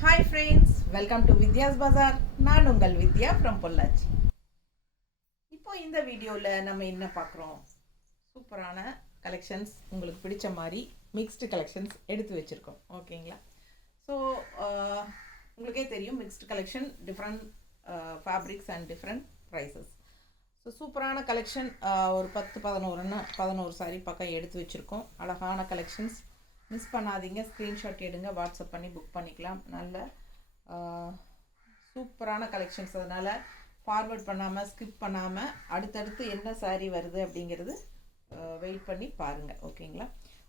Hi friends, welcome to Vidya's Bazaar. நான் உங்கள் வித்யா from Pollachi. இப்போ இந்த வீடியோவில் நம்ம என்ன பார்க்குறோம், சூப்பரான கலெக்ஷன்ஸ், உங்களுக்கு பிடிச்ச மாதிரி மிக்ஸ்டு கலெக்ஷன்ஸ் எடுத்து வச்சுருக்கோம். ஓகேங்களா? ஸோ உங்களுக்கே தெரியும், mixed collection different fabrics and different prices. So சூப்பரான கலெக்ஷன், ஒரு 10-11 சாரி பக்கம் எடுத்து வச்சுருக்கோம். அழகான கலெக்ஷன்ஸ், மிஸ் பண்ணாதீங்க. ஸ்க்ரீன்ஷாட் எடுங்க, வாட்ஸ்அப் பண்ணி புக் பண்ணிக்கலாம். நல்ல சூப்பரான கலெக்ஷன்ஸ், அதனால் ஃபார்வர்ட் பண்ணாமல் ஸ்கிப் பண்ணாமல் அடுத்தடுத்து என்ன சாரீ வருது அப்படிங்கிறது வெயிட் பண்ணி பாருங்கள். ஓகேங்களா?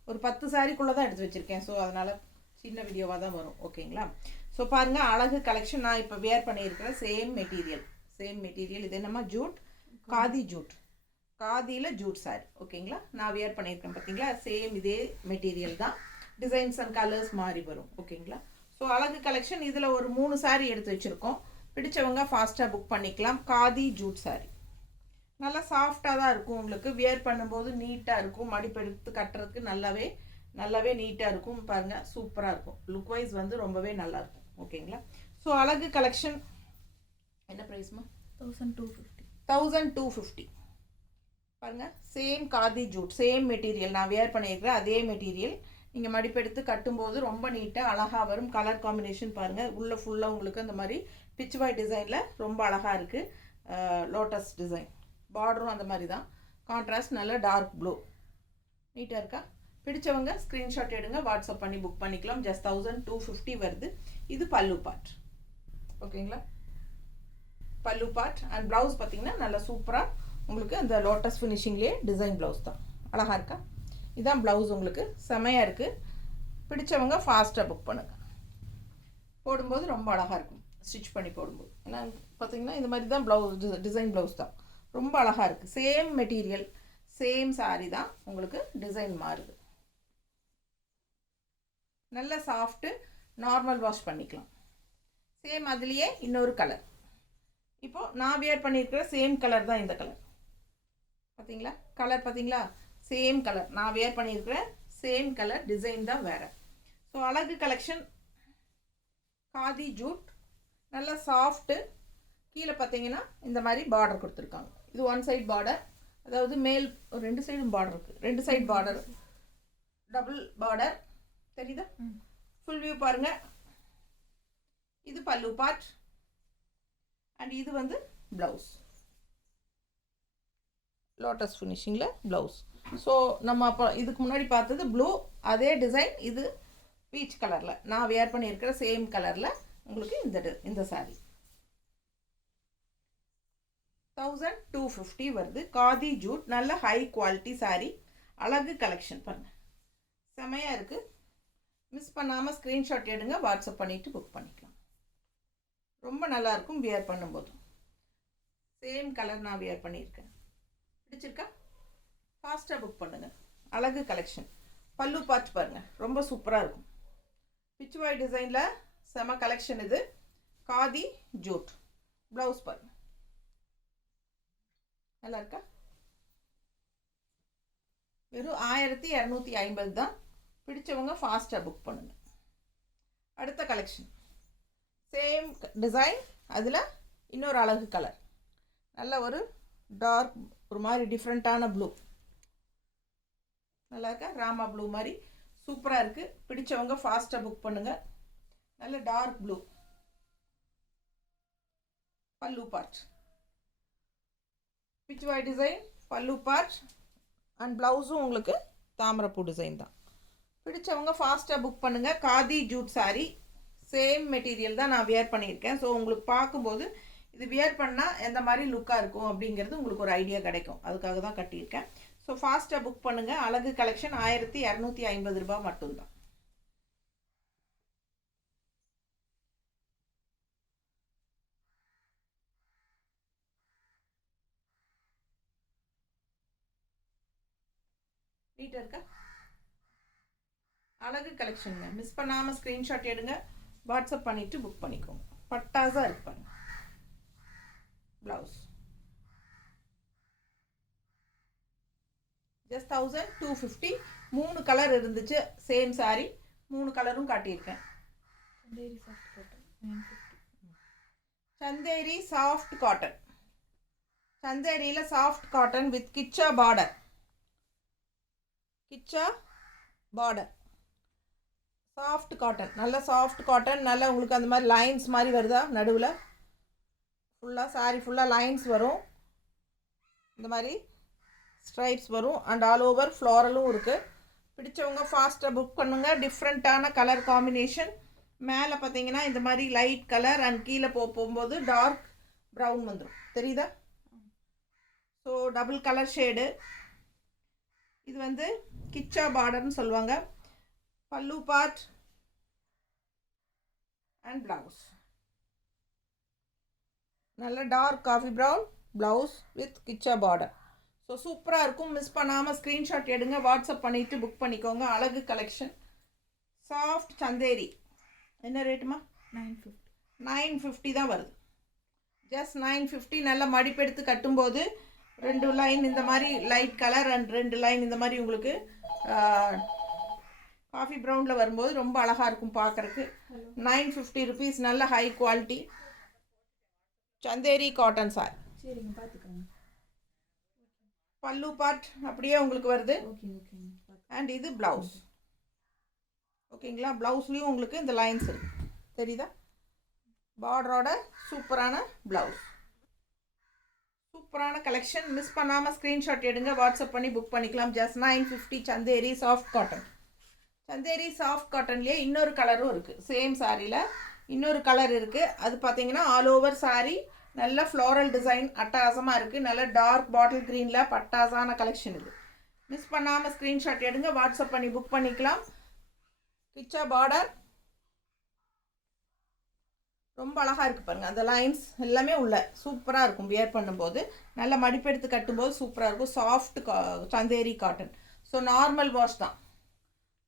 ஒரு 10 சாரிக்குள்ளே தான் எடுத்து வச்சுருக்கேன். ஸோ அதனால் சின்ன வீடியோவாக தான் வரும். ஓகேங்களா? ஸோ பாருங்கள், அழகு கலெக்ஷன். நான் இப்போ வேர் பண்ணியிருக்கிற சேம் மெட்டீரியல் இது என்னம்மா, ஜூட், காதி ஜூட், காதியில் ஜூட் சாரி. ஓகேங்களா? நான் வியர் பண்ணியிருக்கேன் பார்த்தீங்களா, சேம் இதே மெட்டீரியல் தான், டிசைன்ஸ் அண்ட் கலர்ஸ் மாறி வரும். ஓகேங்களா? ஸோ அழகு கலெக்ஷன். இதில் ஒரு 3 சாரி எடுத்து வச்சுருக்கோம். பிடிச்சவங்க ஃபாஸ்ட்டாக புக் பண்ணிக்கலாம். காதி ஜூட் சாரி நல்லா சாஃப்டாக தான் இருக்கும். உங்களுக்கு வியர் பண்ணும்போது நீட்டாக இருக்கும். மடிப்பெடுத்து கட்டுறதுக்கு நல்லாவே நீட்டாக இருக்கும். பாருங்கள், சூப்பராக இருக்கும். லுக் வைஸ் வந்து ரொம்பவே நல்லாயிருக்கும். ஓகேங்களா? ஸோ அழகு கலெக்ஷன் என்ன ப்ரைஸ்மா? 1250 பாருங்கள். Same khadi jute, same material, நான் வேர் பண்ணியிருக்கிறேன் அதே மெட்டீரியல். நீங்கள் மடிப்பெடுத்து கட்டும்போது ரொம்ப நீட்டாக அழகாக வரும். கலர் காம்பினேஷன் பாருங்கள், உள்ளே ஃபுல்லாக உங்களுக்கு அந்த மாதிரி பிச்வாய் டிசைனில் ரொம்ப அழகாக இருக்குது. லோட்டஸ் டிசைன், பார்டரும் அந்த மாதிரி தான். கான்ட்ராஸ்ட் நல்ல டார்க் ப்ளூ, நீட்டாக இருக்கா? பிடிச்சவங்க ஸ்க்ரீன்ஷாட் எடுங்க, வாட்ஸ்அப் பண்ணி புக் பண்ணிக்கலாம். ஜஸ்ட் 1250 வருது. இது பல்லு பார்ட். ஓகேங்களா? பல்லு பார்ட் அண்ட் ப்ளவுஸ் பார்த்தீங்கன்னா நல்லா சூப்பராக உங்களுக்கு அந்த லோட்டஸ் ஃபினிஷிங்லேயே டிசைன் ப்ளவுஸ் தான். அழகாக இருக்கா? இதுதான் ப்ளவுஸ். உங்களுக்கு செமையாக இருக்குது. பிடிச்சவங்க ஃபாஸ்ட்டாக புக் பண்ணுங்கள். போடும்போது ரொம்ப அழகாக இருக்கும், ஸ்டிச் பண்ணி போடும்போது. ஏன்னா பார்த்தீங்கன்னா இந்த மாதிரி தான் ப்ளவுஸ், டிசைன் ப்ளவுஸ் தான், ரொம்ப அழகாக இருக்குது. சேம் மெட்டீரியல், சேம் சாரி தான், உங்களுக்கு டிசைன் மாறுது. நல்ல சாஃப்ட்டு, நார்மல் வாஷ் பண்ணிக்கலாம். சேம் அதுலேயே இன்னொரு கலர். இப்போது நான் வியர் பண்ணியிருக்கிற சேம் கலர் தான் இந்த கலர். பார்த்தீங்களா? கலர் பார்த்தீங்களா? சேம் கலர், நான் வேர் பண்ணியிருக்கிற சேம் கலர், டிசைன் தான் வேறு. ஸோ அழகு கலெக்ஷன், காதி ஜூட், நல்லா சாஃப்ட்டு. கீழே பார்த்தீங்கன்னா இந்த மாதிரி பார்டர் கொடுத்துருக்காங்க. இது ஒன் சைட் பார்டர், அதாவது மேல் 2 சைடும் பார்டர் இருக்குது. 2 சைட் பார்டர், டபுள் பார்டர். தெரியுதா? ஃபுல் வியூ பாருங்கள். இது பல்லு பார்ட் அண்ட் இது வந்து ப்ளவுஸ், லோட்டஸ் ஃபினிஷிங்கில் ப்ளவுஸ். ஸோ நம்ம அப்போ இதுக்கு முன்னாடி பார்த்தது ப்ளூ, அதே டிசைன் இது பீச் கலரில், நான் வேர் பண்ணியிருக்கிற சேம் கலரில் உங்களுக்கு இந்த சாரீ 1250 வருது. காதி ஜூட், நல்ல ஹை குவாலிட்டி சாரீ. அழகு கலெக்ஷன் பாருங்கள், செமையாக இருக்குது. மிஸ் பண்ணாமல் ஸ்க்ரீன்ஷாட் எடுங்க, வாட்ஸ்அப் பண்ணிவிட்டு புக் பண்ணிக்கலாம். ரொம்ப நல்லாயிருக்கும் வியர் பண்ணும்போது. சேம் கலர் நான் வியர் பண்ணியிருக்கேன். பிடிச்சிருக்கா? ஃபாஸ்ட்டாக புக் பண்ணுங்கள். அழகு கலெக்ஷன். பல்லு பார்த்து பாருங்கள், ரொம்ப சூப்பராக இருக்கும். பிச்சுவாய் டிசைனில் செம கலெக்ஷன் இது. காதி ஜூட். ப்ளவுஸ் பாருங்கள், நல்லா இருக்கா? வெறும் 1250 தான். பிடிச்சவங்க ஃபாஸ்ட்டாக புக் பண்ணுங்கள். அடுத்த கலெக்ஷன், சேம் டிசைன், அதில் இன்னொரு அழகு கலர், நல்ல ஒரு டார்க், ஒரு மாதிரி டிஃப்ரெண்ட்டான ப்ளூ. நல்லா இருக்கா? ராமா ப்ளூ மாதிரி சூப்பராக இருக்குது. பிடிச்சவங்க ஃபாஸ்ட்டாக புக் பண்ணுங்கள். நல்ல dark blue. Pallu part, pichwai design, pallu part and ப்ளவுஸும் உங்களுக்கு தாமரைப்பூ டிசைன் தான். பிடிச்சவங்க ஃபாஸ்ட்டாக புக் பண்ணுங்கள். Khadi jute sari, same material தான் நான் வியர் பண்ணியிருக்கேன். ஸோ உங்களுக்கு பார்க்கும்போது இது வியர் பண்ணால் எந்த மாதிரி லுக்காக இருக்கும் அப்படிங்கிறது உங்களுக்கு ஒரு ஐடியா கிடைக்கும். அதுக்காக தான் கட்டியிருக்கேன். ஸோ ஃபாஸ்ட்டாக புக் பண்ணுங்கள். அழகு கலெக்ஷன் 1250 ரூபாய் மட்டும்தான். நீட்டாக இருக்கா? அழகு கலெக்ஷனுங்க. மிஸ் பண்ணாமல் ஸ்க்ரீன்ஷாட் எடுங்க, வாட்ஸ்அப் பண்ணிவிட்டு புக் பண்ணிக்கோங்க. பட்டாசாக இருப்பாங்க. Blouse just 1250. 3 கலர் இருந்துச்சு சேம் சாரி, 3 கலரும் காட்டியிருக்கேன். Chanderi soft cotton. சந்தேரியில் சாஃப்ட் காட்டன் வித் கிச்சா பார்டர். கிச்சா பார்டர் சாஃப்ட் காட்டன், நல்ல சாஃப்ட் காட்டன். நல்ல உங்களுக்கு அந்த மாதிரி லைன்ஸ் மாதிரி வருதா நடுவில் ஃபுல்லாக சாரி ஃபுல்லாக லைன்ஸ் வரும், இந்த மாதிரி ஸ்ட்ரைப்ஸ் வரும் அண்ட் ஆல் ஓவர் ஃப்ளாரலும் இருக்குது. பிடிச்சவங்க ஃபாஸ்ட்டாக புக் பண்ணுங்கள். டிஃப்ரெண்ட்டான கலர் காம்பினேஷன். மேலே பார்த்தீங்கன்னா இந்த மாதிரி லைட் கலர் அண்ட் கீழே போகும்போது டார்க் ப்ரௌன் வந்துடும், தெரியுதா? So double colour shade. இது வந்து கிச்சா பார்டர்னு சொல்லுவாங்க. பல்லு பார்ட் அண்ட் ப்ளவுஸ் நல்ல dark coffee brown blouse with கிச்சா பார்டர். ஸோ சூப்பராக இருக்கும். மிஸ் பண்ணாமல் ஸ்க்ரீன்ஷாட் எடுங்க, வாட்ஸ்அப் பண்ணிவிட்டு புக் பண்ணிக்கோங்க. அழகு கலெக்ஷன். சாஃப்ட் சந்தேரி. என்ன ரேட்டுமா? 950. 950 தான் வருது. ஜஸ்ட் 950. நல்ல மடிப்பெடுத்து கட்டும்போது 2 லைன் இந்த மாதிரி லைட் கலர் அண்ட் 2 லைன் இந்த மாதிரி உங்களுக்கு காஃபி ப்ரௌனில் வரும்போது ரொம்ப அழகாக இருக்கும் பார்க்குறக்கு. 950 ருபீஸ். நல்ல high quality Chanderi cotton sir. சரிங்க, பார்த்துக்கோங்க. பல்லு பார்ட் அப்படியே உங்களுக்கு வருது. அண்ட் இது ப்ளவுஸ். ஓகேங்களா? ப்ளவுஸ்லேயும் உங்களுக்கு இந்த லைன்ஸ் இருக்கு, தெரியுதா? பார்டரோட சூப்பரான ப்ளவுஸ். சூப்பரான கலெக்ஷன். மிஸ் பண்ணாமல் ஸ்க்ரீன்ஷாட் எடுங்க, வாட்ஸ்அப் பண்ணி புக் பண்ணிக்கலாம். Just 950 Chanderi soft cotton. Chanderi soft காட்டன்லேயே இன்னொரு கலரும் இருக்குது. சேம் சாரியில் இன்னொரு கலர் இருக்குது. அது பார்த்தீங்கன்னா ஆல் ஓவர் சாரி நல்ல ஃப்ளோரல் டிசைன் அட்டகாசமாக இருக்குது. நல்ல டார்க் பாட்டில் க்ரீனில் பட்டாசான கலெக்ஷன் இது. மிஸ் பண்ணாமல் ஸ்க்ரீன்ஷாட் எடுங்க, வாட்ஸ்அப் பண்ணி புக் பண்ணிக்கலாம். கிச்சா பார்டர் ரொம்ப அழகாக இருக்குது பாருங்கள். அந்த லைன்ஸ் எல்லாமே உள்ள சூப்பராக இருக்கும். வியர் பண்ணும்போது நல்ல மடிப்பெடுத்து கட்டும்போது சூப்பராக இருக்கும். Soft Chanderi cotton. So normal wash தான்.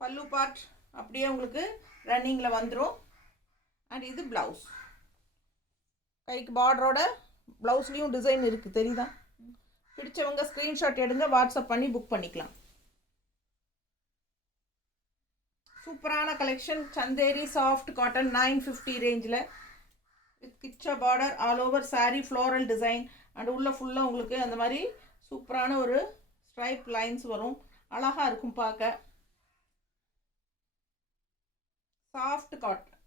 பல்லு பார்ட் அப்படியே உங்களுக்கு ரன்னிங்கில் வந்துடும். அண்ட் இது ப்ளவுஸ். கைக்கு பார்டரோட ப்ளவுஸ்லேயும் டிசைன் இருக்குது, தெரியுதா? பிடிச்சவங்க ஸ்க்ரீன்ஷாட் எடுங்க, வாட்ஸ்அப் பண்ணி புக் பண்ணிக்கலாம். சூப்பரான கலெக்ஷன். சந்தேரி சாஃப்ட் காட்டன் 950 ரேஞ்சில் வித் கிச்சா border all over sari floral design and உள்ள ஃபுல்லாக உங்களுக்கு அந்த மாதிரி சூப்பரான ஒரு ஸ்ட்ரைப் லைன்ஸ் வரும். அழகாக இருக்கும் பார்க்க. Soft cotton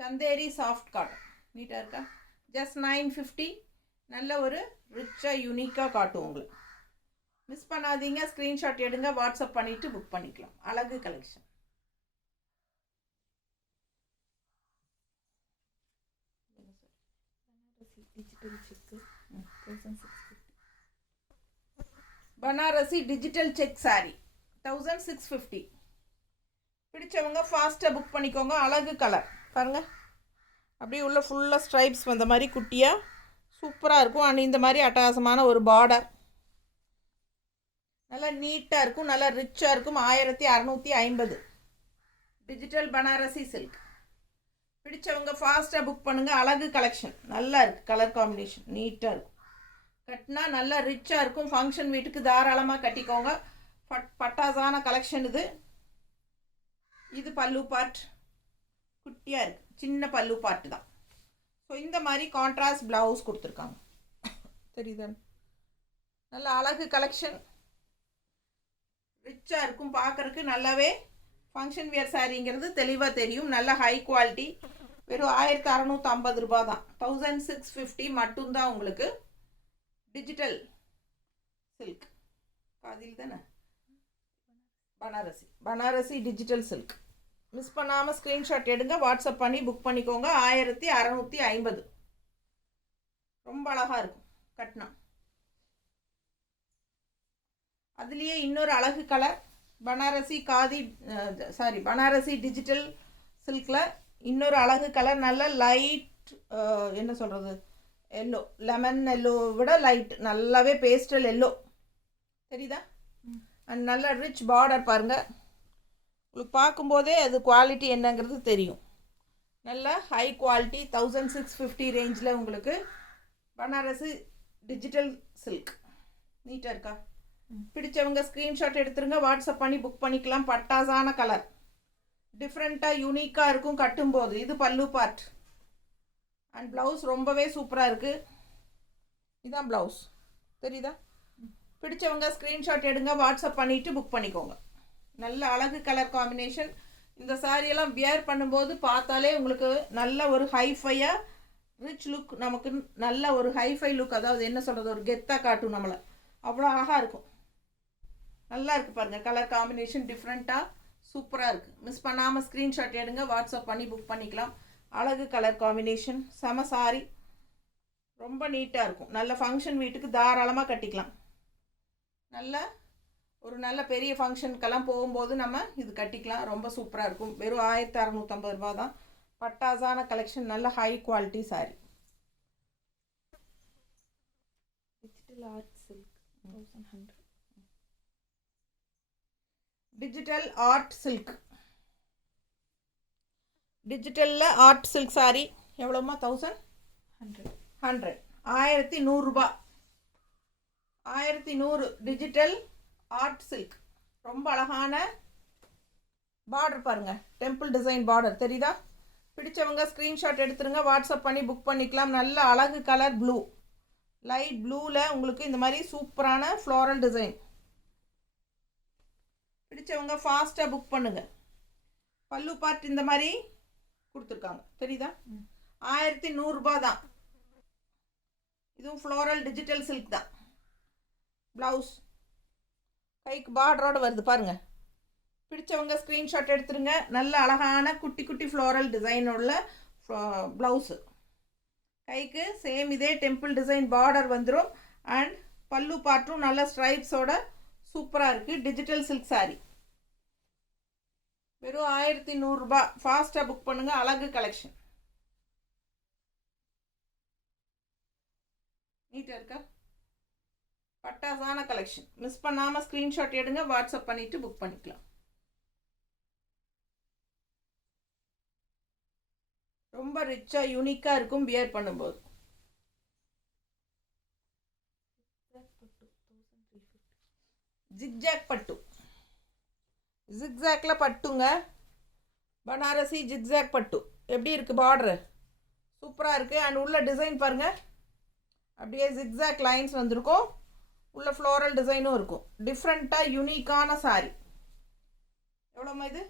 Chanderi soft cotton நீட்டாக இருக்கா? ஜஸ்ட் 950. நல்ல ஒரு ரிச்சாக யூனிக்காக காட்டும் உங்களுக்கு. மிஸ் பண்ணாதீங்க. ஸ்க்ரீன்ஷாட் எடுங்க, வாட்ஸ்அப் பண்ணிவிட்டு புக் பண்ணிக்கலாம். அழகு collection. Banarasi digital check sorry 1650. பிடிச்சவங்க ஃபாஸ்ட்டாக புக் பண்ணிக்கோங்க. அழகு கலர் பாருங்கள். அப்படியே உள்ள ஃபுல்லாக ஸ்ட்ரைப்ஸ் வந்த மாதிரி குட்டியாக சூப்பராக இருக்கும். அண்ட் இந்த மாதிரி அட்டகாசமான ஒரு பார்டர் நல்லா நீட்டாக இருக்கும், நல்லா ரிச்சாக இருக்கும். 1650. Digital Banarasi silk. பிடிச்சவங்க ஃபாஸ்ட்டாக புக் பண்ணுங்கள். அழகு கலெக்ஷன். நல்லா இருக்குது. கலர் காம்பினேஷன் நீட்டாக இருக்கும். கட்டினா நல்லா ரிச்சாக இருக்கும். ஃபங்க்ஷன் வீட்டுக்கு தாராளமாக கட்டிக்கோங்க. பட்டாசான கலெக்ஷன் இது. இது பல்லு பார்ட் குட்டியாக இருக்குது, சின்ன பல்லு பார்ட்டு தான். ஸோ இந்த மாதிரி கான்ட்ராஸ்ட் ப்ளவுஸ் கொடுத்துருக்காங்க, தெரியுதா? நல்ல அழகு கலெக்ஷன். ரிச்சாக இருக்கும் பார்க்குறக்கு. நல்லாவே ஃபங்க்ஷன் வியர் சாரீங்கிறது தெளிவாக தெரியும். நல்ல ஹை குவாலிட்டி. வெறும் 1650 ரூபா தான். 1650 மட்டும்தான் உங்களுக்கு. டிஜிட்டல் சில்க் பாதியில் தானே? Banarasi digital silk. மிஸ் பண்ணாமல் ஸ்க்ரீன்ஷாட் எடுங்க, வாட்ஸ்அப் பண்ணி புக் பண்ணிக்கோங்க. 1650. ரொம்ப அழகாக இருக்கும் கட்டினா. அதுலேயே இன்னொரு அழகு கலர் பனாரசி டிஜிட்டல் சில்கில் இன்னொரு அழகு கலர். நல்ல லைட் என்ன சொல்கிறது, எல்லோ, லெமன் எல்லோ விட லைட், நல்லாவே பேஸ்டல் எல்லோ, தெரியுதா? அண்ட் நல்ல ரிச் பார்டர் பாருங்கள். உங்களுக்கு பார்க்கும்போதே அது குவாலிட்டி என்னங்கிறது தெரியும். நல்ல ஹை குவாலிட்டி. 1650 ரேஞ்சில் உங்களுக்கு பனாரசி டிஜிட்டல் சில்க். நீட்டாக இருக்கா? பிடிச்சவங்க ஸ்க்ரீன்ஷாட் எடுத்துருங்க, வாட்ஸ்அப் பண்ணி புக் பண்ணிக்கலாம். பட்டாசான கலர். டிஃப்ரெண்ட்டாக யூனிக்காக இருக்கும் கட்டும்போது. இது பல்லு பார்ட். அண்ட் ப்ளவுஸ் ரொம்பவே சூப்பராக இருக்குது. இதுதான் ப்ளவுஸ். தெரியுதா? பிடிச்சவங்க ஸ்க்ரீன்ஷாட் எடுங்க, வாட்ஸ்அப் பண்ணிவிட்டு புக் பண்ணிக்கோங்க. நல்ல அழகு கலர் காம்பினேஷன். இந்த சாரியெல்லாம் வியர் பண்ணும்போது பார்த்தாலே உங்களுக்கு நல்ல ஒரு ஹைஃபையாக ரிச் லுக், நமக்கு நல்ல ஒரு ஹைஃபை லுக், அதாவது என்ன சொல்கிறது, ஒரு கெத்தாக காட்டும் நம்மளை. அவ்வளோ அழகாக இருக்கும். நல்லா இருக்குது பாருங்கள், கலர் காம்பினேஷன் டிஃப்ரெண்ட்டாக சூப்பராக இருக்குது. மிஸ் பண்ணாமல் ஸ்க்ரீன்ஷாட் எடுங்க, வாட்ஸ்அப் பண்ணி புக் பண்ணிக்கலாம். அழகு கலர் காம்பினேஷன், செம சாரி, ரொம்ப நீட்டாக இருக்கும். நல்ல ஃபங்க்ஷன் வீட்டுக்கு தாராளமாக கட்டிக்கலாம். நல்ல பெரிய ஃபங்க்ஷனுக்கெல்லாம் போகும்போது நம்ம இது கட்டிக்கலாம். ரொம்ப சூப்பராக இருக்கும். வெறும் 1650 ரூபா தான். பட்டாசான கலெக்ஷன், நல்ல high quality sorry. Digital art silk 1100. Digital art silk, டிஜிட்டலில் ஆர்ட் சில்க் சாரி எவ்வளோமா? 1100. 1100 ரூபா. 1100 டிஜிட்டல் ஆர்ட் சில்க். ரொம்ப அழகான பார்டர் பாருங்கள், டெம்பிள் டிசைன் பார்டர் தெரியுதா? பிடிச்சவங்க ஸ்க்ரீன்ஷாட் எடுத்துருங்க, வாட்ஸ்அப் பண்ணி புக் பண்ணிக்கலாம். நல்ல அழகு கலர் ப்ளூ, லைட் ப்ளூவில் உங்களுக்கு இந்த மாதிரி சூப்பரான ஃப்ளோரல் டிசைன். பிடிச்சவங்க ஃபாஸ்ட்டாக புக் பண்ணுங்கள். பல்லு பார்ட் இந்த மாதிரி கொடுத்துருக்காங்க, தெரியுதா? 1100 ரூபா தான். இதுவும் ஃப்ளோரல் டிஜிட்டல் சில்க் தான். ப்ளவுஸ் கைக்கு பார்டரோடு வருது பாருங்கள். பிடிச்சவங்க ஸ்க்ரீன்ஷாட் எடுத்துருங்க. நல்ல அழகான குட்டி குட்டி ஃப்ளோரல் டிசைனோட ப்ளவுஸு. கைக்கு சேம் இதே டெம்பிள் டிசைன் பார்டர் வந்துடும். அண்ட் பல்லு பார்ட்டும் நல்ல ஸ்ட்ரைப்ஸோட சூப்பராக இருக்குது. டிஜிட்டல் சில்க் சாரி வெறும் 1100 ரூபா. ஃபாஸ்ட்டாக புக் பண்ணுங்கள். அழகு கலெக்ஷன், நீட்டாக இருக்கா? பட்டாசான கலெக்ஷன். மிஸ் பண்ணாமல் ஸ்க்ரீன்ஷாட் எடுங்க, வாட்ஸ்அப் பண்ணிவிட்டு புக் பண்ணிக்கலாம். ரொம்ப ரிச்சாக யூனிக்காக இருக்கும் வியர் பண்ணும்போது. ஜிக்ஜாக் பட்டு, ஜிக்ஜாக்ல பட்டுங்க. பனாரசி ஜிக்ஜாக் பட்டு எப்படி இருக்குது? பார்டரு சூப்பராக இருக்குது. அண்ட் உள்ள டிசைன் பாருங்கள், அப்படியே ஜிக்ஜாக் லைன்ஸ் வந்திருக்கும். உள்ள ஃப்ளோரல் டிசைனும் இருக்கும். டிஃப்ரெண்ட்டாக யூனிக்கான சாரி. எவ்வளோமா இது?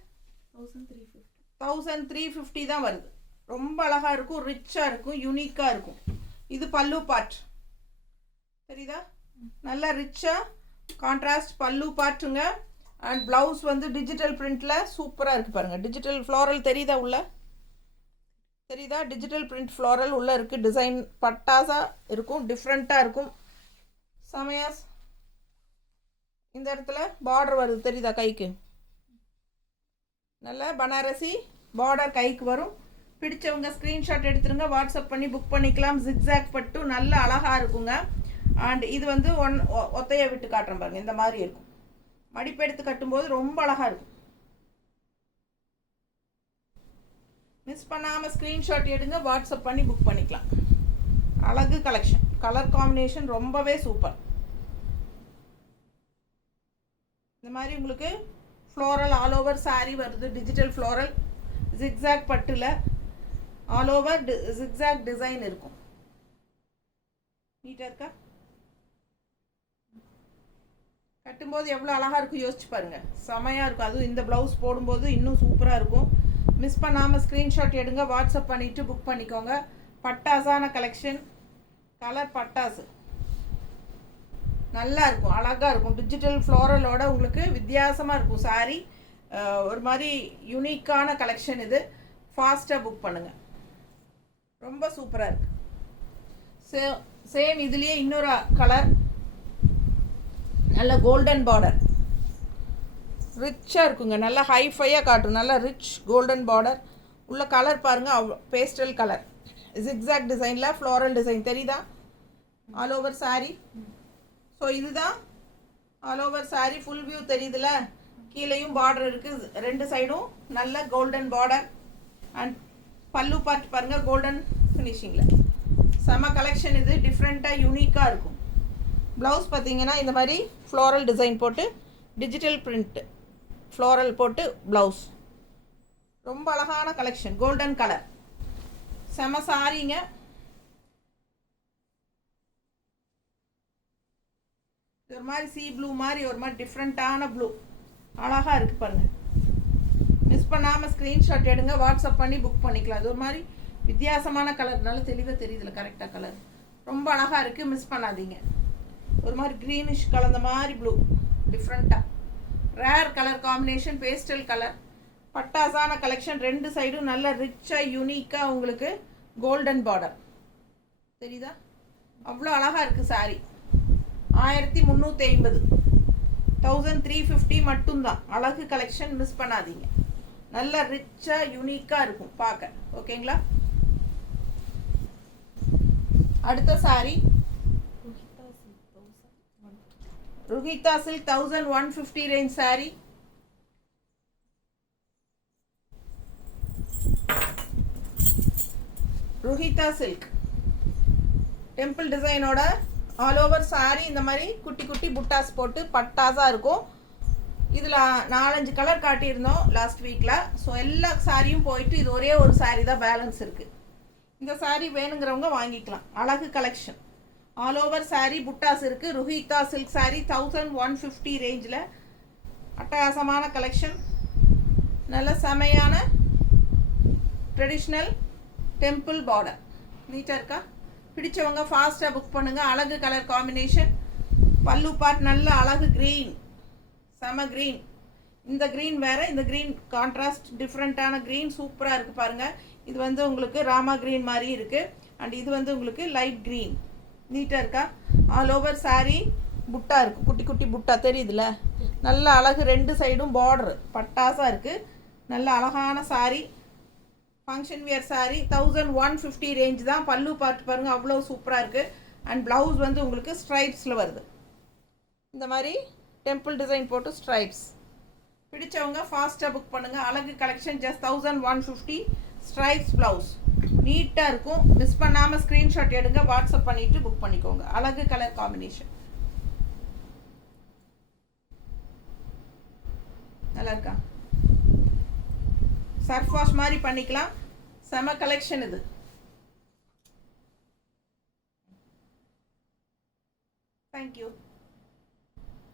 1350 தான் வருது. ரொம்ப அழகாக இருக்கும், ரிச்சாக இருக்கும், யூனிக்காக இருக்கும். இது பல்லு பார்ட் தெரியுதா? நல்லா ரிச்சாக கான்ட்ராஸ்ட் பல்லு பார்ட்டுங்க. அண்ட் ப்ளவுஸ் வந்து டிஜிட்டல் பிரிண்டில் சூப்பராக இருக்குது பாருங்கள். டிஜிட்டல் ஃப்ளோரல் தெரியுதா? உள்ள தெரியுதா? டிஜிட்டல் பிரிண்ட் ஃப்ளோரல் உள்ளே இருக்குது. டிசைன் பட்டாசாக இருக்கும், டிஃப்ரெண்ட்டாக இருக்கும். சமயாஸ் இந்த இடத்துல பார்டர் வருது தெரியுதா? கைக்கு நல்ல பனாரசி பார்டர் கைக்கு வரும். பிடிச்சவங்க ஸ்க்ரீன்ஷாட் எடுத்துருங்க, வாட்ஸ்அப் பண்ணி புக் பண்ணிக்கலாம். ஜிக்ஜாக் பட்டு நல்ல அழகாக இருக்குங்க. அண்ட் இது வந்து ஒத்தையை விட்டு காட்டுறேன் பாருங்கள். இந்த மாதிரி இருக்கும். மடிப்பு எடுத்து கட்டும்போது ரொம்ப அழகாக இருக்கும். மிஸ் பண்ணாமல் ஸ்க்ரீன்ஷாட் எடுங்க, வாட்ஸ்அப் பண்ணி புக் பண்ணிக்கலாம். அழகு கலெக்ஷன், கலர் காம்பினேஷன் ரொம்பவே சூப்பர். இந்த மாதிரி உங்களுக்கு ஃப்ளோரல் ஆல் ஓவர் சாரீ வருது. டிஜிட்டல் ஃப்ளோரல் ஜிக்ஸாக் பட்டில் ஆல் ஓவர் ஜிக்ஸாக் டிசைன் இருக்கும். நீட்டாக இருக்கா? கட்டும்போது எவ்வளோ அழகாக இருக்கும் யோசிச்சு பாருங்கள். செமையாக இருக்கும். அதுவும் இந்த ப்ளவுஸ் போடும்போது இன்னும் சூப்பராக இருக்கும். மிஸ் பண்ணாமல் ஸ்க்ரீன்ஷாட் எடுங்க, வாட்ஸ்அப் பண்ணிவிட்டு புக் பண்ணிக்கோங்க. பட்டாசான கலெக்ஷன், கலர் பட்டாசு நல்லா இருக்கும், அழகாக இருக்கும். டிஜிட்டல் ஃப்ளோரலோட உங்களுக்கு வித்தியாசமாக இருக்கும் சாரீ. ஒரு மாதிரி யூனிக்கான கலெக்ஷன் இது. ஃபாஸ்ட்டாக புக் பண்ணுங்கள். ரொம்ப சூப்பராக இருக்குது. சேம் இதுலேயே இன்னொரு கலர், நல்ல கோல்டன் பார்டர், ரிச்சாக இருக்குங்க. நல்லா ஹைஃபையாக காட்டும். நல்லா ரிச் கோல்டன் பார்டர். உள்ள கலர் பாருங்கள், பேஸ்டல் கலர். ஜிக்ஸாக் டிசைனில் ஃப்ளோரல் டிசைன் தெரியுதா? All over sari. ஸோ இதுதான் all over sari. Full view தெரியுதுல? கீழேயும் பார்டர் இருக்குது, ரெண்டு சைடும் நல்ல கோல்டன் பார்டர். அண்ட் பல்லு பார்ட் பாருங்கள், கோல்டன் ஃபினிஷிங்கில். செம கலெக்ஷன் இது. டிஃப்ரெண்ட்டாக யூனிக்காக இருக்கும். ப்ளவுஸ் பார்த்தீங்கன்னா இந்த மாதிரி ஃப்ளோரல் டிசைன் போட்டு டிஜிட்டல் பிரிண்ட் ஃப்ளோரல் போட்டு ப்ளவுஸ் ரொம்ப அழகான கலெக்ஷன், கோல்டன் கலர், செம சாரிங்க. ஒரு மாதிரி சீ ப்ளூ மாதிரி ஒரு மாதிரி டிஃப்ரெண்ட்டான ப்ளூ, அழகாக இருக்குது பாருங்கள். மிஸ் பண்ணாமல் ஸ்க்ரீன்ஷாட் எடுங்க, வாட்ஸ்அப் பண்ணி புக் பண்ணிக்கலாம். அது ஒரு மாதிரி வித்தியாசமான கலர்னால தெளிவாக தெரியுதுல கரெக்டாக கலர், ரொம்ப அழகாக இருக்குது, மிஸ் பண்ணாதீங்க. ஒரு மாதிரி க்ரீனிஷ் கலந்த மாதிரி ப்ளூ, டிஃப்ரெண்ட்டாக rare colour combination, pastel colour, பட்டாசான கலெக்ஷன். ரெண்டு சைடும் நல்ல ரிச்சாக யூனிக்காக உங்களுக்கு கோல்டன் பார்டர் தெரியுதா, அவ்வளோ அழகாக இருக்குது சாரி. 1350, 1350 மட்டும்தான். அழகு கலெக்ஷன், மிஸ் பண்ணாதீங்க. நல்ல ரிச்சாக யூனிக்காக இருக்கும் பார்க்க. ஓகேங்களா? அடுத்த சாரி ருஹிதா சில்க் 1150 ரேஞ்ச் சாரி. ருஹிதா சில்க் டெம்பிள் டிசைனோட ஆல் ஓவர் சாரி. இந்த மாதிரி குட்டி குட்டி புட்டாஸ் போட்டு பட்டாஸாக இருக்கும். இதில் 4-5 கலர் காட்டியிருந்தோம் லாஸ்ட் வீக்கில். ஸோ எல்லா சாரியும் போயிட்டு இது ஒரே ஒரு சாரி தான் பேலன்ஸ் இருக்குது. இந்த சாரி வேணுங்கிறவங்க வாங்கிக்கலாம். அழகு கலெக்ஷன், ஆல் ஓவர் சாரி புட்டாஸ் இருக்குது. ருஹிதா சில்க் சாரி 1150 ரேஞ்சில் அட்டகாசமான கலெக்ஷன். நல்ல செமையான ட்ரெடிஷ்னல் டெம்பிள் பார்டர், நீட்டாக இருக்கா? பிடிச்சவங்க ஃபாஸ்ட்டாக புக் பண்ணுங்கள். அழகு கலர் காம்பினேஷன். பல்லு பார்ட் நல்ல அழகு க்ரீன், செம க்ரீன். இந்த க்ரீன் வேறு, இந்த க்ரீன் கான்ட்ராஸ்ட் டிஃப்ரெண்ட்டான க்ரீன், சூப்பராக இருக்குது பாருங்கள். இது வந்து உங்களுக்கு ராமா க்ரீன் மாதிரி இருக்குது. அண்ட் இது வந்து உங்களுக்கு லைட் க்ரீன், நீட்டாக இருக்கா? ஆல் ஓவர் சாரீ புட்டா இருக்குது, குட்டி குட்டி புட்டா தெரியுதுல்ல, நல்ல அழகு. ரெண்டு சைடும் பார்டர் பட்டாசாக இருக்குது. நல்ல அழகான sari, function wear sari. 1150 range தான். பல்லு பார்த்து பாருங்கள், அவ்வளோ சூப்பராக இருக்குது. அண்ட் ப்ளவுஸ் வந்து உங்களுக்கு ஸ்ட்ரைப்ஸில் வருது. இந்த மாதிரி டெம்பிள் டிசைன் போட்டு ஸ்ட்ரைப்ஸ். பிடிச்சவங்க ஃபாஸ்ட்டாக புக் பண்ணுங்கள். அழகு கலெக்ஷன், ஜஸ்ட் 1150 ஸ்ட்ரைப்ஸ் ப்ளவுஸ், நீட்டாக இருக்கும். மிஸ் பண்ணாமல் ஸ்க்ரீன்ஷாட் எடுங்க, வாட்ஸ்அப் பண்ணிவிட்டு புக் பண்ணிக்கோங்க. அழகு கலர் காம்பினேஷன், நல்லா இருக்கா? சர்ஃப் வாஷ் மாதிரி பண்ணிக்கலாம். செம கலெக்ஷன் இது. தேங்க்யூ.